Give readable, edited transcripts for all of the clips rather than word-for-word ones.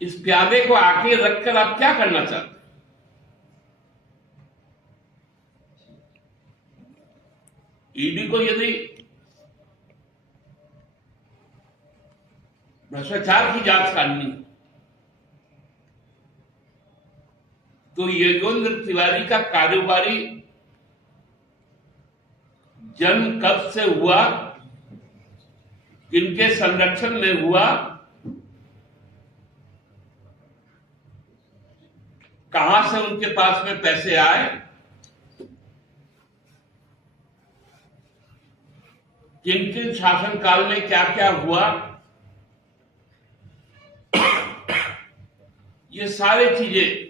इस प्यादे को आके रखकर आप क्या करना चाहते हैं? ईडी को यदि भ्रष्टाचार की जांच करनी तो योगेंद्र तिवारी का कारोबारी जन्म कब से हुआ, किनके संरक्षण में हुआ, कहां से उनके पास में पैसे आए, किन किन शासनकाल में क्या क्या हुआ, ये सारी चीजें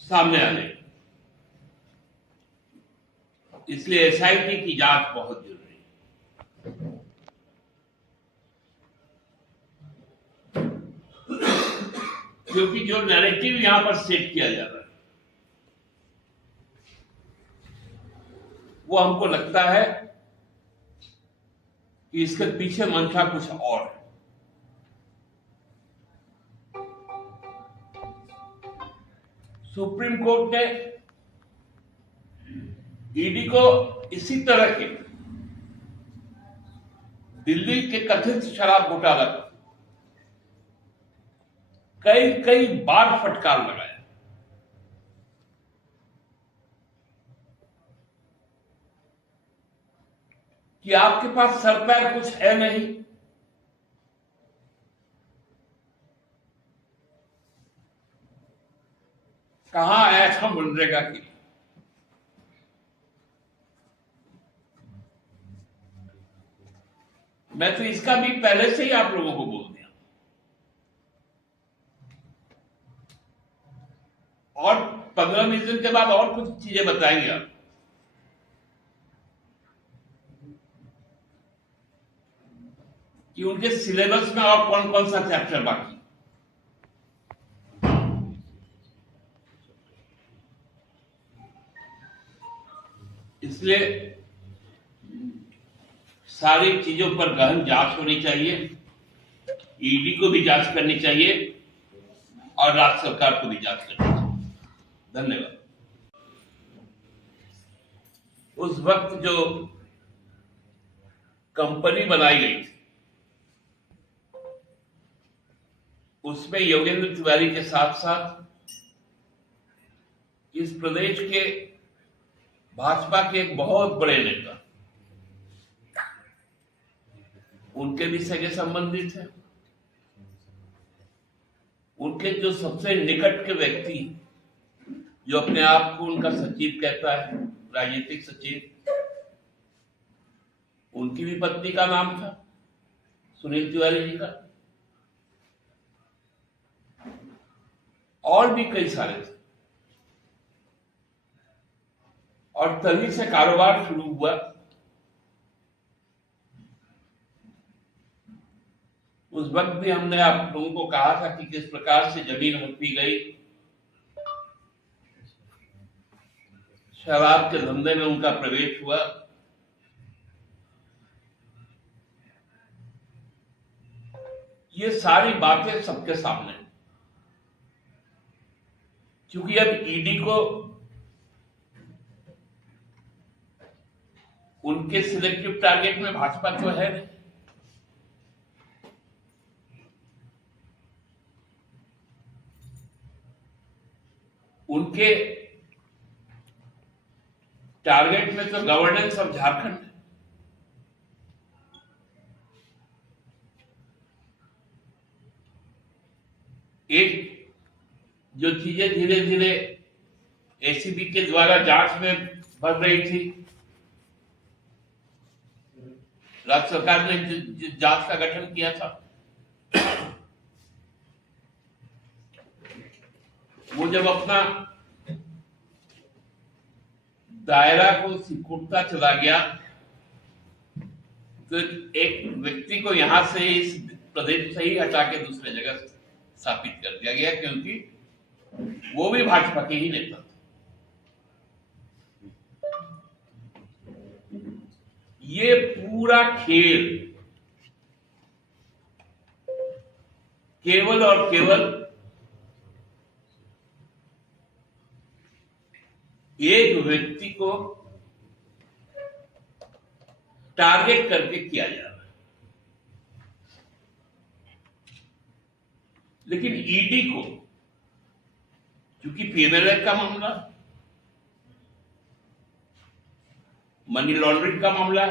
सामने आ गई। इसलिए एसआईटी की जांच बहुत जरूरी है। क्योंकि जो नैरेटिव यहां पर सेट किया जा रहा है वो हमको लगता है कि इसके पीछे मंशा कुछ और है। सुप्रीम कोर्ट ने ईडी को इसी तरह के दिल्ली के कथित शराब घोटाला कई कई बार फटकार लगाया कि आपके पास सर पैर कुछ है नहीं, कहां आया था मनरेगा की। मैं तो इसका भी पहले से ही आप लोगों को बोल दिया और 15-20 दिन के बाद और कुछ चीजें बताएंगे आप कि उनके सिलेबस में और कौन कौन सा चैप्टर बाकी। इसलिए सारी चीजों पर गहन जांच होनी चाहिए, ईडी को भी जांच करनी चाहिए और राज्य सरकार को भी जांच करनी चाहिए। धन्यवाद। उस वक्त जो कंपनी बनाई गई थी उसमें योगेंद्र तिवारी के साथ साथ इस प्रदेश के भाजपा के एक बहुत बड़े नेता, उनके भी सगे संबंधी थे। उनके जो सबसे निकट के व्यक्ति जो अपने आप को उनका सचिव कहता है, राजनीतिक सचिव, उनकी भी पत्नी का नाम था सुनील तिवारी जी का, और भी कई सारे थे। और तभी से कारोबार शुरू हुआ। उस वक्त भी हमने आप लोगों को कहा था कि किस प्रकार से जमीन हड़पी गई, शराब के धंधे में उनका प्रवेश हुआ। ये सारी बातें सबके सामने, क्योंकि अब ईडी को उनके सिलेक्टिव टारगेट में भाजपा तो है नहीं, उनके टारगेट में तो गवर्नेंस ऑफ झारखंड है। एक जो चीजें धीरे धीरे एसीबी के द्वारा जांच में बढ़ रही थी, राज्य सरकार ने जांच का गठन किया था, वो जब अपना दायरा को सिकुड़ता चला गया तो एक व्यक्ति को यहां से इस प्रदेश से ही हटा के दूसरे जगह स्थापित कर दिया गया, क्योंकि वो भी भाजपा के ही नेता थे। ये पूरा खेल केवल और केवल एक व्यक्ति को टारगेट करके किया जा रहा है। लेकिन ईडी को, क्योंकि पीएनएल का मामला, मनी लॉन्ड्रिंग का मामला,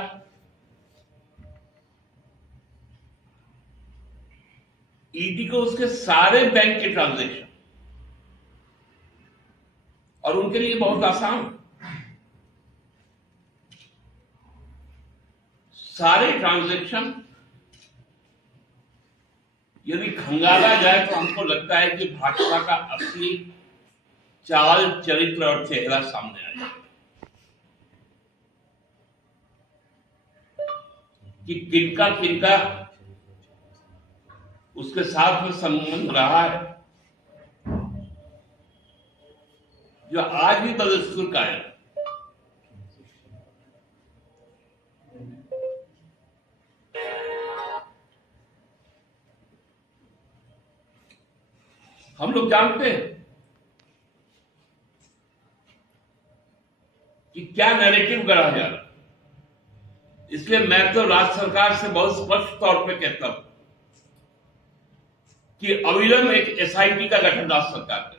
ईडी को उसके सारे बैंक के ट्रांजैक्शन, और उनके लिए बहुत आसान, सारे ट्रांजैक्शन यदि खंगाला जाए तो हमको लगता है कि भाजपा का असली चाल, चरित्र और चेहरा सामने आ जाएगा कि किनका किनका उसके साथ में संबंध रहा है, जो आज भी बदस्तूर का है। हम लोग जानते हैं कि क्या नैरेटिव गढ़ा जा रहा है। इसलिए मैं तो राज्य सरकार से बहुत स्पष्ट तौर पे कहता हूं कि अविलंब एक एसआईटी का गठन राज्य सरकार करे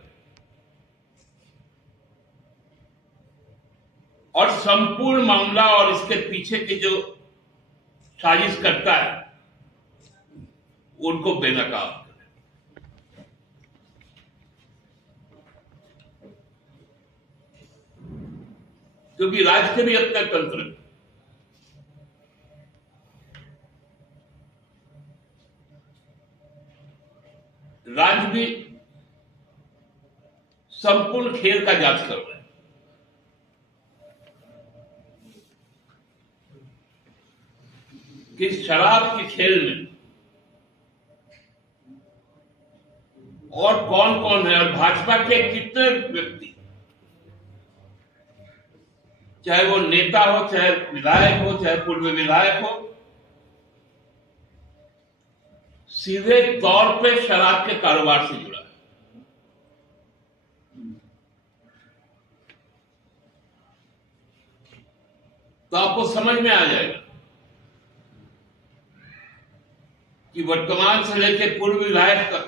और संपूर्ण मामला और इसके पीछे के जो साजिश करता है उनको बेनकाब करे। क्योंकि राज्य के भी अपना तंत्र है। राज्य भी संपूर्ण खेल का जांच कर रहा है। कि शराब के खेल में और कौन कौन है और भाजपा के कितने व्यक्ति, चाहे वो नेता हो, चाहे विधायक हो, चाहे पूर्व विधायक हो, सीधे तौर पे शराब के कारोबार से जुड़ा है। तो आपको समझ में आ जाएगा कि वर्तमान से लेकर पूर्व विधायक तक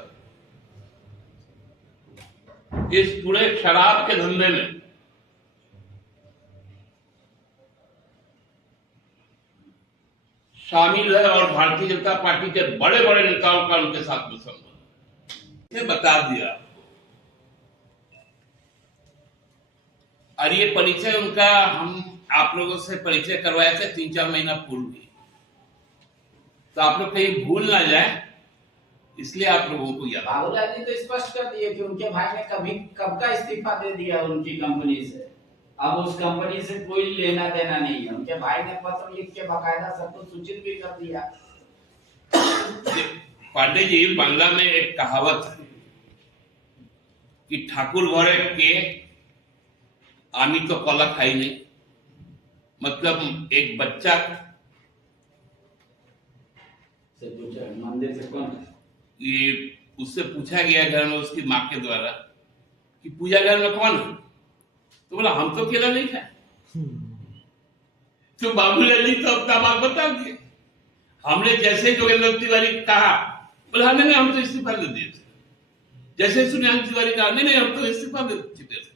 इस पूरे शराब के धंधे में शामिल है और भारतीय जनता पार्टी के बड़े बड़े नेताओं का उनके साथ में संबंध बता दिया। और ये परिचय उनका हम आप लोगों से परिचय करवाए थे 3-4 महीना पूर्व ही, तो आप लोग कहीं भूल ना जाए, इसलिए आप लोगों को याद। राहुल गांधी तो स्पष्ट कर दिए कि उनके भाई ने कब का इस्तीफा दे दिया उनकी कंपनी से, अब उस कंपनी से कोई लेना देना नहीं है। उनके भाई ने पत्र लिख के बाकायदा सबको सूचित भी कर दिया। पांडे जी, बांग्ला में एक कहावत है कि ठाकुर घरे के आमी तो कला खाई नहीं। मतलब एक बच्चा से पूछा मंदिर से कौन, ये उससे पूछा गया घर में उसकी माँ के द्वारा कि पूजा घर में कौन है, तो बोला हम तो केला नहीं खाए। तो बाबूलाल जी तो अपना बात बताओगे। हमने जैसे जोगेंद्र तिवारी कहा, बोला नहीं हम तो इस्तीफा दे दिए थे। जैसे सुनिल तिवारी कहा नहीं हम तो इस्तीफा दे चुके थे।